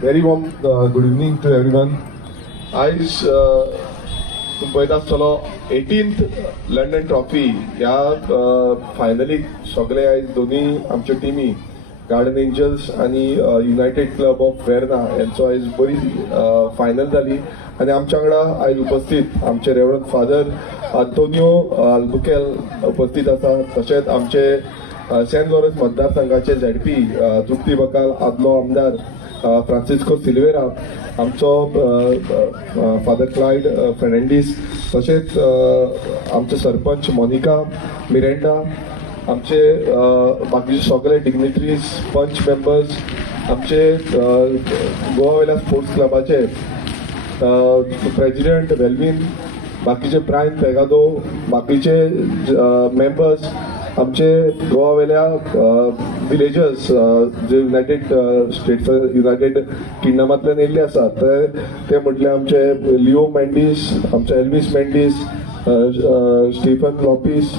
Very warm good evening to everyone. आयज तुम्ही पळयता आसतलो 18th लंडन ट्रॉफी ह्या फायनलीक सगळे आयज दोन्ही आमच्यो टिमी गार्डन एंजल्स आणि युनायटेड क्लब ऑफ वेर्ना यांचो आयज बरी फायनल जाली आणि आमच्या वांगडा आयज उपस्थित आमचे रेवरंड फादर आंतोनियो आल्बुकेल उपस्थित आसा. तशेंच आमचे सेंट लॉरेन्स मतदारसंघाचे झेडपी तृप्ती बकाल, आदलो आमदार फ्रांसिस्को सिल्वेरा, आमचो फादर क्लायड फेर्नांडीस, तशेंच आमचे सरपंच मोनिका मिरेंडा, आमचे बाकीचे सगळे डिग्निटरीज, पंच मेंबर्स, आमचे गोवा वयल्या स्पोर्ट्स क्लबाचे प्रेसिडेंट वेल्विन, बाकीचे प्रायम पेगादो, बाकीचे मेंबर्स, आमचे गोवा वयल्या विलेजर्स जे युनायटेड स्टेट्स युनायटेड किंगडमांतल्यान येयल्ले आसा ते म्हटल्यार आमचे लिओ मेंडीस, आमचे Elvis Mendes, Stephen Lopes,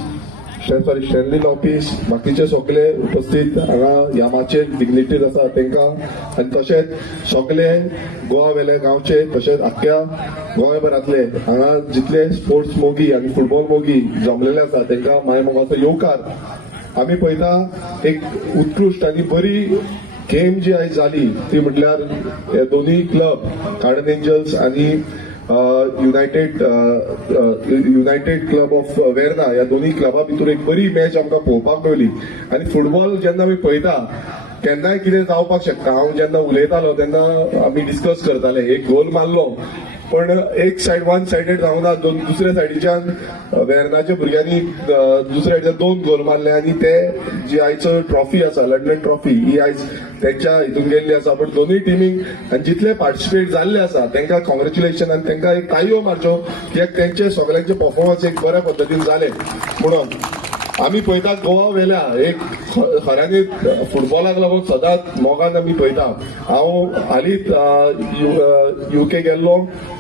Stanley Lopes, बाकीचे सगळे उपस्थित हांगा ह्या माचेर डिग्निटीज आसा तांकां, आनी तशेंच सगळे गोवा वेले गांवचे तशेंच आख्ख्या गोंयभरांतले हांगा जितले स्पोर्ट्स मोगी आनी फुटबॉल मोगी जमलेले आसा तांकां माय मोगाचो येवकार. आमी पळयता एक उत्कृश्ट आनी बरी गेम जी आयज जाली ती म्हटल्यार हे दोन्ही क्लब गार्डन एंजल्स आनी युनायटेड क्लब ऑफ वेर्ना ह्या दोन्ही क्लबा भितर एक बरी मॅच आमकां पळोवपाक मेळ्ळी. आनी फुटबॉल जेन्ना आमी पळयता केन्नाय कितें जावपाक शकता. हांव जेन्ना उलयतालो तेन्ना आमी डिस्कस करताले, एक गोल मारलो पण एक सायड वन सायडेड जावना, दुसऱ्या सायडीच्यान वेर्नाच्या भुरग्यांनी दुसऱ्या सायडीच्यान 2 गोल मारले आनी ते जी आयचो ट्रॉफी आसा लंडन ट्रॉफी ही आयज त्यांच्या हितून गेल्ली आसा. पण दोन्ही टिमीक आनी जितले पार्टिसिपेट जाल्ले आसा तांकां कॉंग्रॅच्युलेशन आनी तांकां एक ताळयो मारच्यो कित्याक तेंचे सगळ्यांचे परफॉर्मन्स एक बऱ्या पद्दतीन जाले. म्हणून आमी पळयता गोवा वेल्या एक खऱ्यांनी फुटबॉलाक लागून सदांच मोगान आमी पळयता. हांव हालींच UK गेल्लो,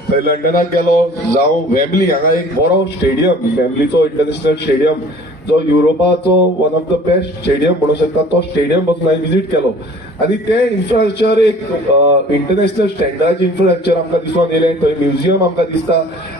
थंय लंडनाक गेलो, जावं वेम्बली हांगा एक बरो स्टेडियम, वेम्बलीचो इंटरनॅशनल स्टेडियम जो युरोपाचो one of the best stadium म्हणू शकता, तो स्टेडियम पासून हांवें विजीट केलो आनी ते इन्फ्रास्ट्रक्चर एक इंटरनॅशनल स्टँडर्डाचें इन्फ्रास्ट्रक्चर आमकां दिसून येयलें. थंय म्युझियम आमकां दिसता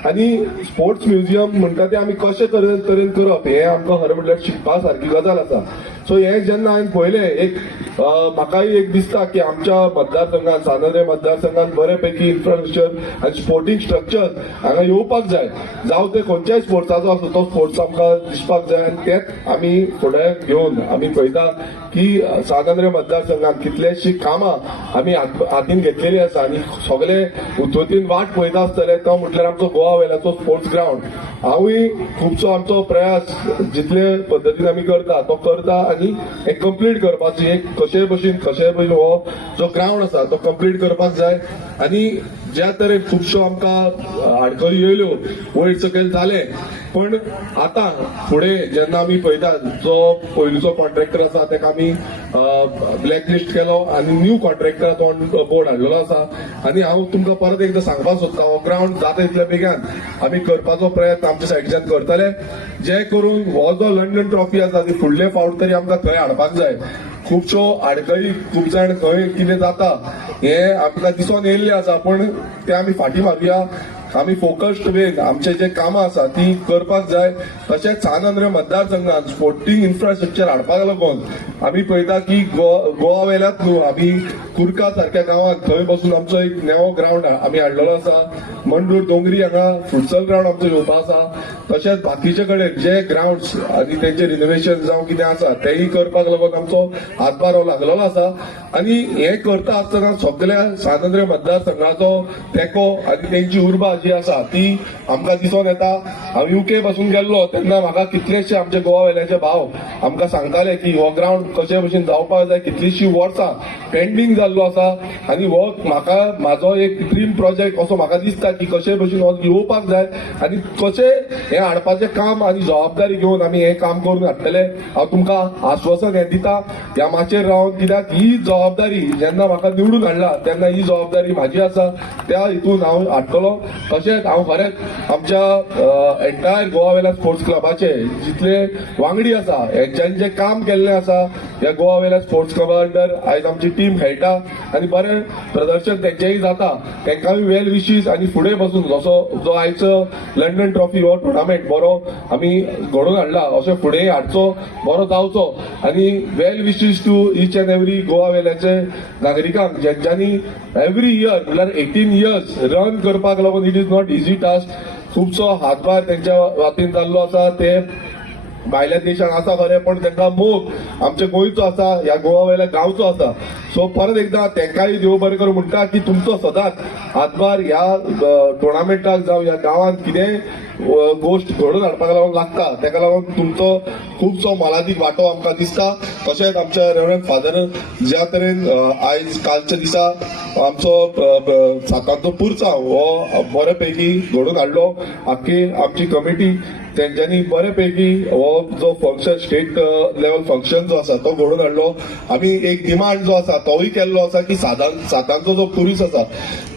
आनी स्पोर्ट्स म्युझियम म्हणटा ते आमी कशे तरेन करप हें आमकां खरें म्हटल्यार शिकपा सारकी गजाल आसा. सो हें जेन्ना हांवें पळयलें एक म्हाकाय एक दिसता की आमच्या मतदारसंघात सानंद्रे मतदारसंघात बऱ्यापैकी इन्फ्रास्ट्रक्चर आनी स्पोर्टिंग स्ट्रक्चर हांगा येवपाक जाय. जावं ते खंयच्याय स्पोर्ट्साचो आसूं तो स्पोर्ट्स आमकां दिसपाक जाय आनी तेच आमी फुडें घेवन आमी पळयता की सानंद्रे मतदारसंघात कितलेशी कामां आमी हातीन घेतलेली आसा आनी सगळे उजवतीन वाट पळयता आसतले तो म्हटल्यार आमचो गोवा वेल्याचो स्पोर्ट्स ग्राउंड. हांवूय खुबसो आमचो प्रयास जितले पद्दतीन आमी करता तो करता आनी एक कंप्लीट करपाची एक कशे भशेन हो जो ग्राउंड आसा तो कंप्लीट करपाक जाय. आनी ज्या तरेन खुबश्यो आमकां आडखळी येयल्यो वयर सकयल जाले पण आतां फुडें जेन्ना आमी पळयता जो पयलींचो कॉन्ट्रॅक्टर आसा ताका आमी ब्लॅकलिस्ट केलो आनी न्यू कॉन्ट्रॅक्टराचो ऑन बोर्ड हाडलेलो आसा. आनी हांव तुमकां परत एकदां सांगपाक सोदता हो ग्राउंड जाता तितल्या बेगान आमी करपाचो प्रयत्न आमच्या सायडीच्यान करतले जे करून हो जो लंडन ट्रॉफी आसा ती फुडले फावट तरी आमकां थंय हाडपाक जाय. खुबश्यो आडखळी खूब जाण खंय कितें जाता हें आमकां दिसून येयल्लें आसा पण ते आमी फाटीं मारूया. आमी फोकस्ड वेन आमचे जे कामां आसा ती करपाक जाय. तशेंच सानंद्रे मतदारसंघात स्पोर्टिंग इन्फ्रास्ट्रक्चर हाडपाक लागून आमी पळयता की गोवा वेल्यात न्हू आमी कुर्का सारख्या गांवांत थंय बसून आमचो एक नेवो ग्राउंड आमी हाडलेलो आसा. मंडूर दोंगरी हांगा फुटसल ग्राउंड आमचो येवपा आसा. तशेंच बाकीचे कडेन जे ग्राउंड्स आनी तेंचे रिनोवेशन जावं कितें आसा तेंय करपाक लागून आमचो हातभार हो लागलेलो आसा. आनी हें करता आसतना सगळ्या सानंद्रे मतदारसंघाचो तेंको आनी तेंची उर्बा जी आसा ती आमकां दिसून येता. हांव UK पासून गेल्लो तेन्ना म्हाका कितलेशे आमचे गोवा वेल्याचे भाव आमकां सांगताले की हो ग्राउंड कशे भशेन जावपाक जाय, कितलींशीं वर्सां पेंडींग जाल्लो आसा आनी हो म्हाका म्हाजो एक ड्रीम प्रोजेक्ट असो म्हाका दिसता की कशे भशेन हो येवपाक जाय आनी कशें हें हाडपाचें काम आनी जबाबदारी घेवन आमी हें काम करून हाडटले. हांव तुमकां आश्वासन हें दिता ह्या माचेर रावन कित्याक ही जबाबदारी जेन्ना म्हाका निवडून हाडला तेन्ना ही जबाबदारी म्हाजी आसा, त्या हितून हांव हाडटलो. तशेंच हांव खरेंच आमच्या एंटायर गोवा वेला स्पोर्ट्स क्लबाचे जितले वांगडी आसा हेंच्यांनी जें काम केल्लें आसा ह्या गोवा वेला स्पोर्ट्स क्लबा अंडर आयज आमची टीम खेळटा आनी बरें प्रदर्शन तेंचेंय जाता, तेंकांय वेल विशीज आनी फुडें बसून जसो जो आयचो लंडन ट्रॉफी हो टुर्नामेंट बरो आमी घडोवन हाडला अशें फुडेंय हाडचो, बरो जावचो. आनी well wishes to each and every Goa वेल्याचे नागरिकांक जेंच्यांनी एवरी इयर म्हणल्यार 18 इयर्स रन करपाक लागून it is not easy task. खुबसो हातभार तेंच्या वातीन जाल्लो आसा. ते भायल्या देशांत आसा खरें पण तांकां मोग आमच्या गोंयचो आसा, ह्या गोवा वेल्या गांवचो आसा. सो परत एकदां तेंकांय देव बरें करूं म्हणटा की तुमचो सदांच हातभार ह्या टुर्नामेंटाक जावं ह्या गांवांत कितेंय गोश्ट घडोवन हाडपाक लागून लागता तेका लागून तुमचो खुबसो मोलादीक वांटो आमकां दिसता. तशेंच आमच्या रेव्हरंड फादर ज्या तरेन आयज कालच्या दिसा आमचो सातांचो पुरसांव हो बरे पैकी घडोवन हाडलो, आख्खी आमची कमिटी तेंच्यांनी बरे पैकी हो जो फंक्शन स्टेट लेवल फंक्शन जो आसा तो घडोवन हाडलो. आमी एक डिमांड जो आसा तोय केल्लो आसा की सातांचो जो पुरीस आसा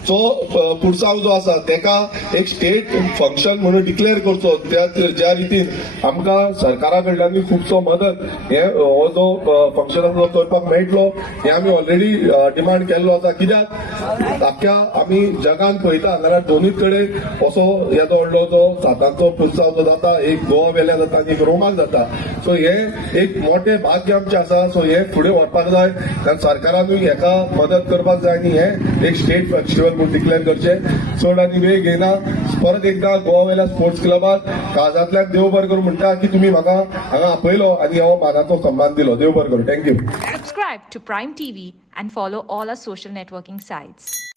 तो पुरसांव जो आसा तेका एक स्टेट फंक्शन म्हणून डिक्लेअर करचो. ज्या रितीन आमकां सरकारा कडल्यान खुबसो मदत हे हो जो फंक्शन आसा तो करपाक मेळटलो हे आमी ऑलरेडी डिमांड केल्लो आसा. कित्याक आख्ख्या आमी जगान पळयता जाल्यार दोनूय कडेन असो येदो व्हडलो जो सातांचो पुरसांव जो जाता एक गोवा वेल्या जाता आनी एक रोमान जाता. सो हे एक मोठे भाग्य आमचे आसा. सो हे फुडें व्हरपाक जाय कारण सरकारानूय हेका मदत करपाक जाय आनी हे एक स्टेट फेस्टिवल म्हणून डिक्लेअर करचे. चड आनी वेळ घेयना. परत एकदा गोवा वेल्या स्पोर्ट्स क्लबाक काळजांतल्यान देव बरें करूं म्हणटा की तुमी म्हाका हांगा आपयलो आनी हो मानाचो सन्मान दिलो. देव बरें करूं. Thank you. Subscribe to Prime TV and follow all our social networking sites.